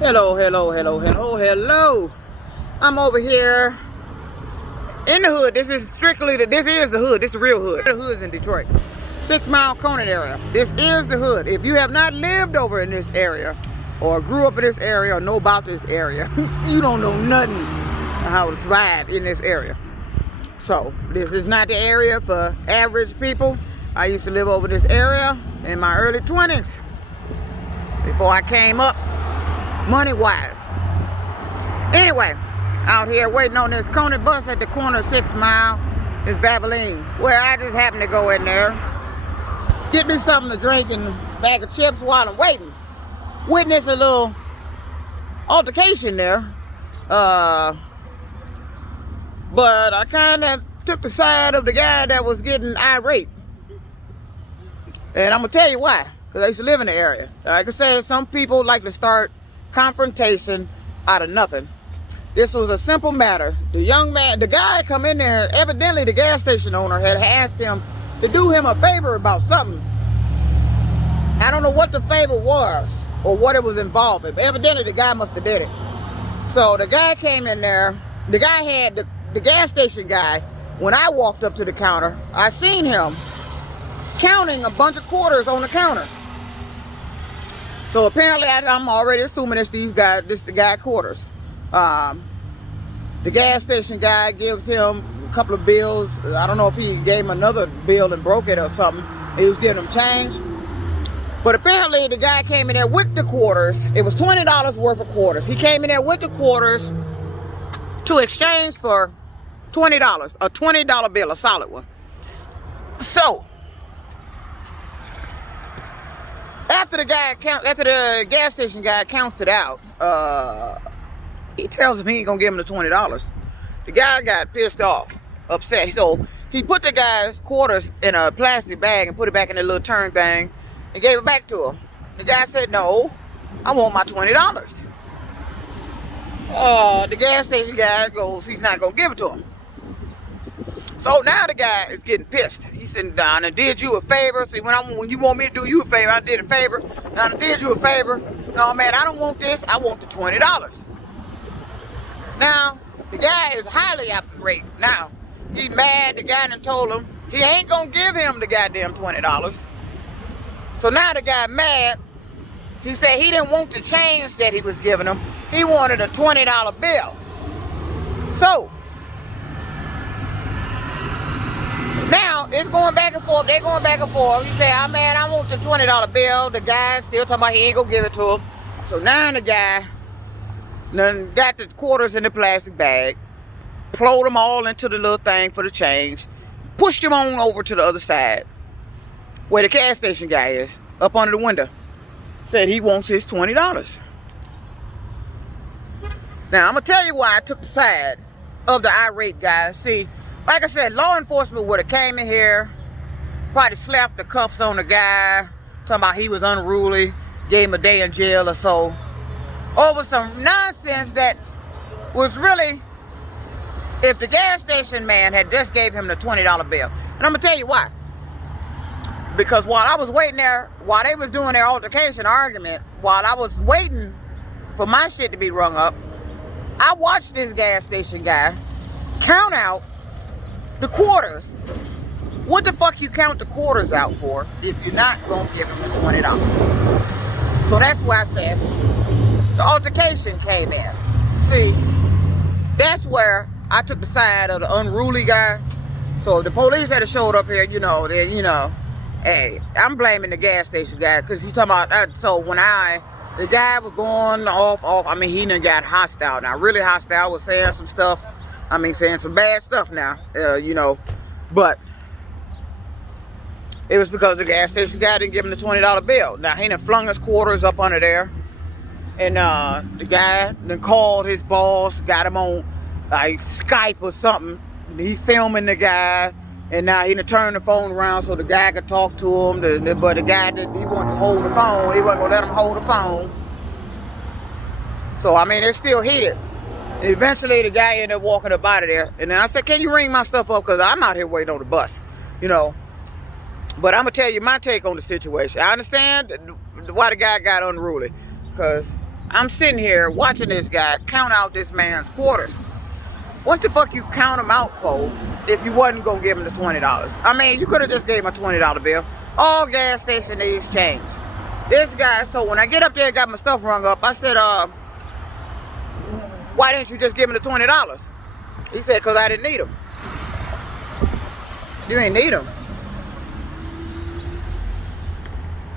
Hello, hello, hello, hello, hello. I'm over here in the hood. This is the hood. This is the real hood. The hood's in Detroit. 6 Mile Conant area. This is the hood. If you have not lived over in this area or grew up in this area or know about this area, you don't know nothing how to survive in this area. So this is not the area for average people. I used to live over this area in my early 20s before I came up money-wise. Anyway, out here waiting on this Conant bus at the corner of 6 Mile. It's Valero. Well, I just happened to go in there, get me something to drink and a bag of chips while I'm waiting. Witness a little altercation there. But I kind of took the side of the guy that was getting irate. And I'm going to tell you why. Because I used to live in the area. Like I said, some people like to start confrontation out of nothing. This was a simple matter. The guy come in there, evidently the gas station owner had asked him to do him a favor about something. I don't know what the favor was or what it was involved in. But evidently the guy must have did it. So the guy came in there. The guy had the gas station guy. When I walked up to the counter, I seen him counting a bunch of quarters on the counter. So apparently I'm already assuming it's the guy quarters. The gas station guy gives him a couple of bills. I don't know if he gave him another bill and broke it or something. He was giving him change. But apparently the guy came in there with the quarters. It was $20 worth of quarters. He came in there with the quarters to exchange for $20, a $20 bill, a solid one. So after the gas station guy counts it out, he tells him he ain't gonna give him the $20. The guy got pissed off, upset. So he put the guy's quarters in a plastic bag and put it back in the little turn thing and gave it back to him. The guy said, "No, I want my $20. The gas station guy goes, he's not gonna give it to him. So now the guy is getting pissed. He's sitting down and did you a favor. See, when you want me to do you a favor, I did a favor. Now I did you a favor. No, man, I don't want this. I want the $20. Now, the guy is highly irate. Now, he's mad. The guy done told him he ain't gonna give him the goddamn $20. So now the guy mad. He said he didn't want the change that he was giving him. He wanted a $20 bill. So now it's going back and forth. They're going back and forth. He say, "Oh man, I want the $20 bill." The guy still talking about he ain't gonna give it to him. So now the guy done got the quarters in the plastic bag, plowed them all into the little thing for the change, pushed them on over to the other side where the gas station guy is, up under the window. Said he wants his $20. Now I'm gonna tell you why I took the side of the irate guy. See, like I said, law enforcement would have came in here, probably slapped the cuffs on the guy, talking about he was unruly, gave him a day in jail or so, over some nonsense that was really, if the gas station man had just gave him the $20 bill. And I'm going to tell you why. Because while I was waiting there, while they was doing their altercation argument, while I was waiting for my shit to be rung up, I watched this gas station guy count out the quarters. What the fuck you count the quarters out for if you're not gonna give him the $20? So that's why I said the altercation came in. See, that's where I took the side of the unruly guy. So if the police had showed up here, hey, I'm blaming the gas station guy because he talking about that. So when the guy was going off, I mean, he done got hostile now, really hostile, was saying some stuff. I mean, saying some bad stuff now, but it was because the gas station guy didn't give him the $20 bill. Now, he done flung his quarters up under there, and the guy then called his boss, got him on Skype or something. He filming the guy, and now he done turned the phone around so the guy could talk to him, but the guy, he wanted to hold the phone. He wasn't going to let him hold the phone. So, I mean, it's still heated. Eventually, the guy ended up walking up out of there. And then I said, "Can you ring my stuff up? Because I'm out here waiting on the bus." But I'm going to tell you my take on the situation. I understand why the guy got unruly. Because I'm sitting here watching this guy count out this man's quarters. What the fuck you count him out for if you wasn't gonna give him the $20? I mean, you could have just gave him a $20 bill. All gas station needs change. This guy, so when I get up there and got my stuff rung up, I said, why didn't you just give him the $20? He said, because I didn't need them. You ain't need them.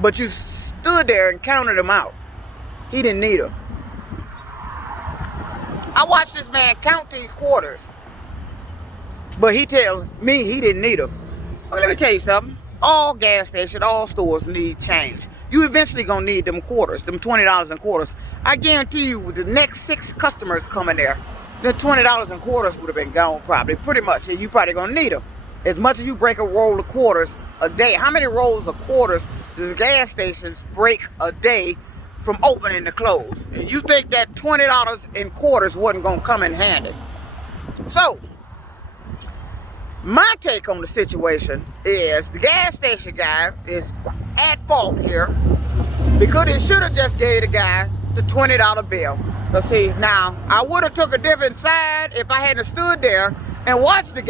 But you stood there and counted them out. He didn't need them. I watched this man count these quarters. But he tells me he didn't need them. Well, let me tell you something. All gas stations, all stores need change. You eventually gonna need them quarters, them $20 in quarters. I guarantee you, with the next 6 customers coming there, the $20 in quarters would have been gone probably, pretty much. And you probably gonna need them. As much as you break a roll of quarters a day, how many rolls of quarters does gas stations break a day from opening to close? And you think that $20 in quarters wasn't gonna come in handy? So, my take on the situation is the gas station guy is at fault here because he should have just gave the guy the $20 bill. But see, now, I would have took a different side if I hadn't stood there and watched this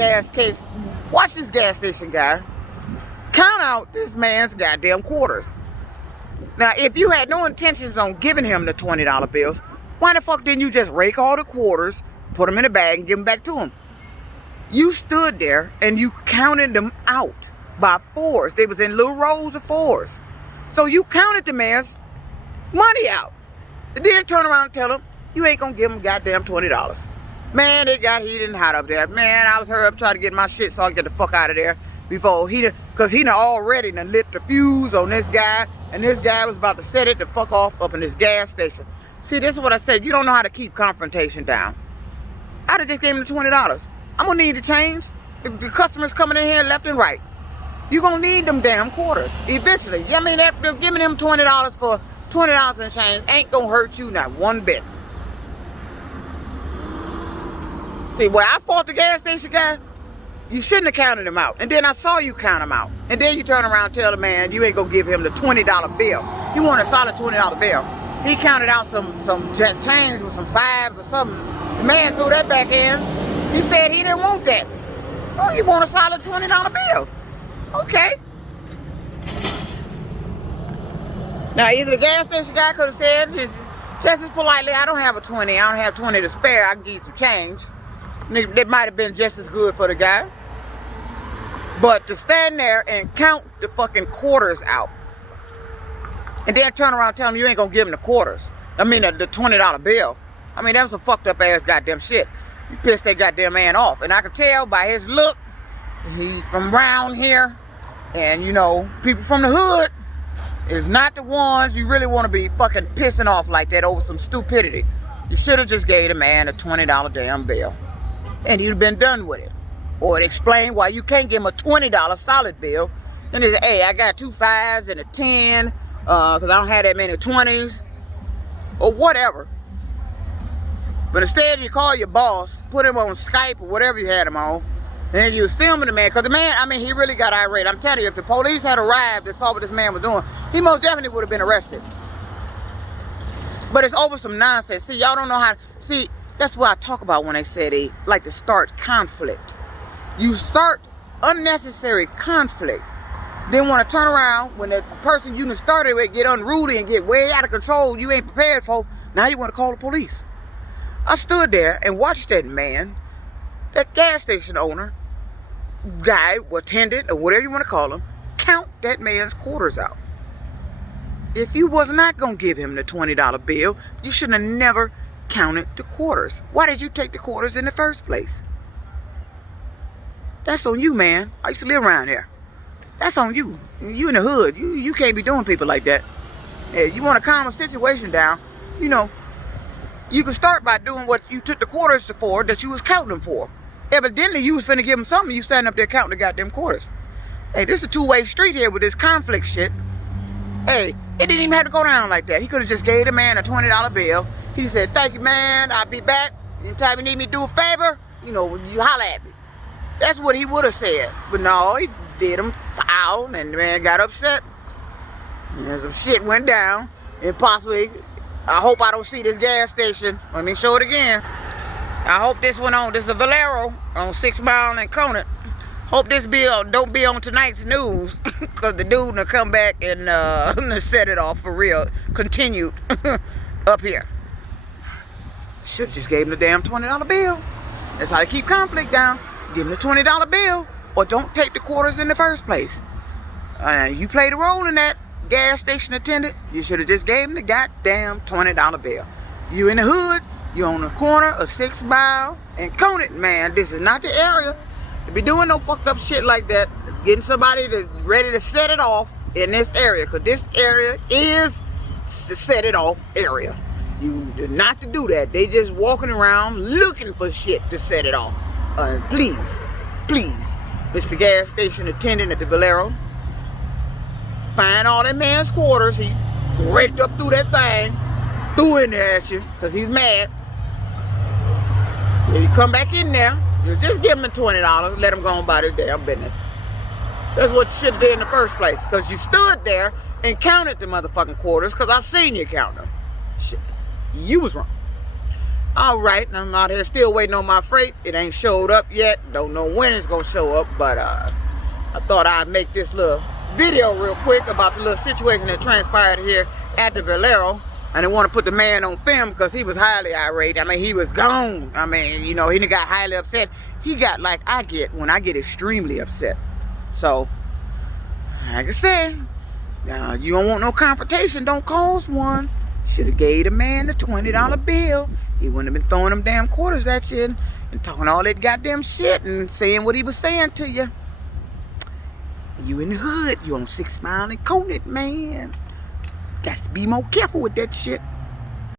gas station guy count out this man's goddamn quarters. Now, if you had no intentions on giving him the $20 bills, why the fuck didn't you just rake all the quarters, put them in a bag, and give them back to him? You stood there and you counted them out by 4s. They was in little rows of 4s. So you counted the man's money out. And then turn around and tell him, you ain't gonna give him goddamn $20. Man, it got heated and hot up there. Man, I was hurry up trying to get my shit so I can get the fuck out of there before because he done already lit the fuse on this guy, and this guy was about to set it the fuck off up in this gas station. See, this is what I said. You don't know how to keep confrontation down. I'd have just gave him the $20. I'm gonna need to change. The customers coming in here left and right. You gonna need them damn quarters eventually. I mean, giving him $20 for $20 in change ain't gonna hurt you not one bit. See, where I fought the gas station guy, you shouldn't have counted him out. And then I saw you count him out. And then you turn around and tell the man you ain't gonna give him the $20 bill. He wanted a solid $20 bill. He counted out some change with some 5s or something. The man threw that back in. He said he didn't want that. Oh, he want a solid $20 bill. Okay. Now, either the gas station guy could have said just as politely, I don't have a 20. I don't have 20 to spare. I can give you some change. That might have been just as good for the guy. But to stand there and count the fucking quarters out and then turn around and tell him you ain't gonna give him the quarters. I mean, the $20 bill. I mean, that was some fucked up ass goddamn shit. You pissed that goddamn man off. And I could tell by his look, he from around here. And, you know, people from the hood is not the ones you really want to be fucking pissing off like that over some stupidity. You should have just gave the man a $20 damn bill. And he'd have been done with it. Or explain why you can't give him a $20 solid bill. Then he said, hey, I got 2 5s and a 10, because I don't have that many 20s. Or whatever. But instead, you call your boss, put him on Skype or whatever you had him on, and you was filming the man. Because the man, I mean, he really got irate. I'm telling you, if the police had arrived and saw what this man was doing, he most definitely would have been arrested. But it's over some nonsense. See, y'all don't know how. See, that's what I talk about when they say they like to start conflict. You start unnecessary conflict. Then want to turn around when the person you started with get unruly and get way out of control you ain't prepared for. Now you want to call the police. I stood there and watched that man, that gas station owner, guy, attendant, or whatever you want to call him, count that man's quarters out. If you was not going to give him the $20 bill, you should have never counted the quarters. Why did you take the quarters in the first place? That's on you, man. I used to live around here. That's on you. You in the hood. You can't be doing people like that. Yeah, you want to calm a situation down, you know, you can start by doing what you took the quarters for that you was counting them for. Evidently, you was finna give him something. You standing up there counting the goddamn quarters. Hey, this is a two-way street here with this conflict shit. Hey, it didn't even have to go down like that. He could have just gave the man a $20 bill. He said, thank you, man. I'll be back. Anytime you need me to do a favor, you know, you holler at me. That's what he would have said. But no, he did him foul, and the man got upset. And some shit went down. And possibly, I hope I don't see this gas station. Let me show it again. I hope this went on. This is a Valero on 6 Mile and Conant. Hope this bill don't be on tonight's news, because the dude will come back and set it off for real. Continued up here. Should've just gave him the damn $20 bill. That's how to keep conflict down. Give him the $20 bill, or don't take the quarters in the first place. You played a role in that, gas station attendant. You should have just gave him the goddamn $20 bill. You in the hood, you on the corner of 6 Mile and Conant, man. This is not the area to be doing no fucked up shit like that. Getting somebody that's ready to set it off in this area, because this area is the set it off area. You not to do that. They just walking around looking for shit to set it off. Please, Mr. Gas Station attendant at the Valero, find all that man's quarters. He raked up through that thing, threw in there at you, because he's mad. If you come back in there, you just give him the $20, let him go on about his damn business. That's what you should have did in the first place, because you stood there and counted the motherfucking quarters, because I seen you count them. Shit, you was wrong. All right, I'm out here still waiting on my freight. It ain't showed up yet. Don't know when it's gonna show up, but I thought I'd make this little video real quick about the little situation that transpired here at the Valero. I didn't want to put the man on film because he was highly irate. I mean, he was gone. I mean, you know, he got highly upset. He got like I get when I get extremely upset. So, like I said, you don't want no confrontation, don't cause one. Should have gave the man the $20 bill. He wouldn't have been throwing them damn quarters at you and talking all that goddamn shit and saying what he was saying to you. You in the hood, you on 6 Mile and Conant, man. Got to be more careful with that shit.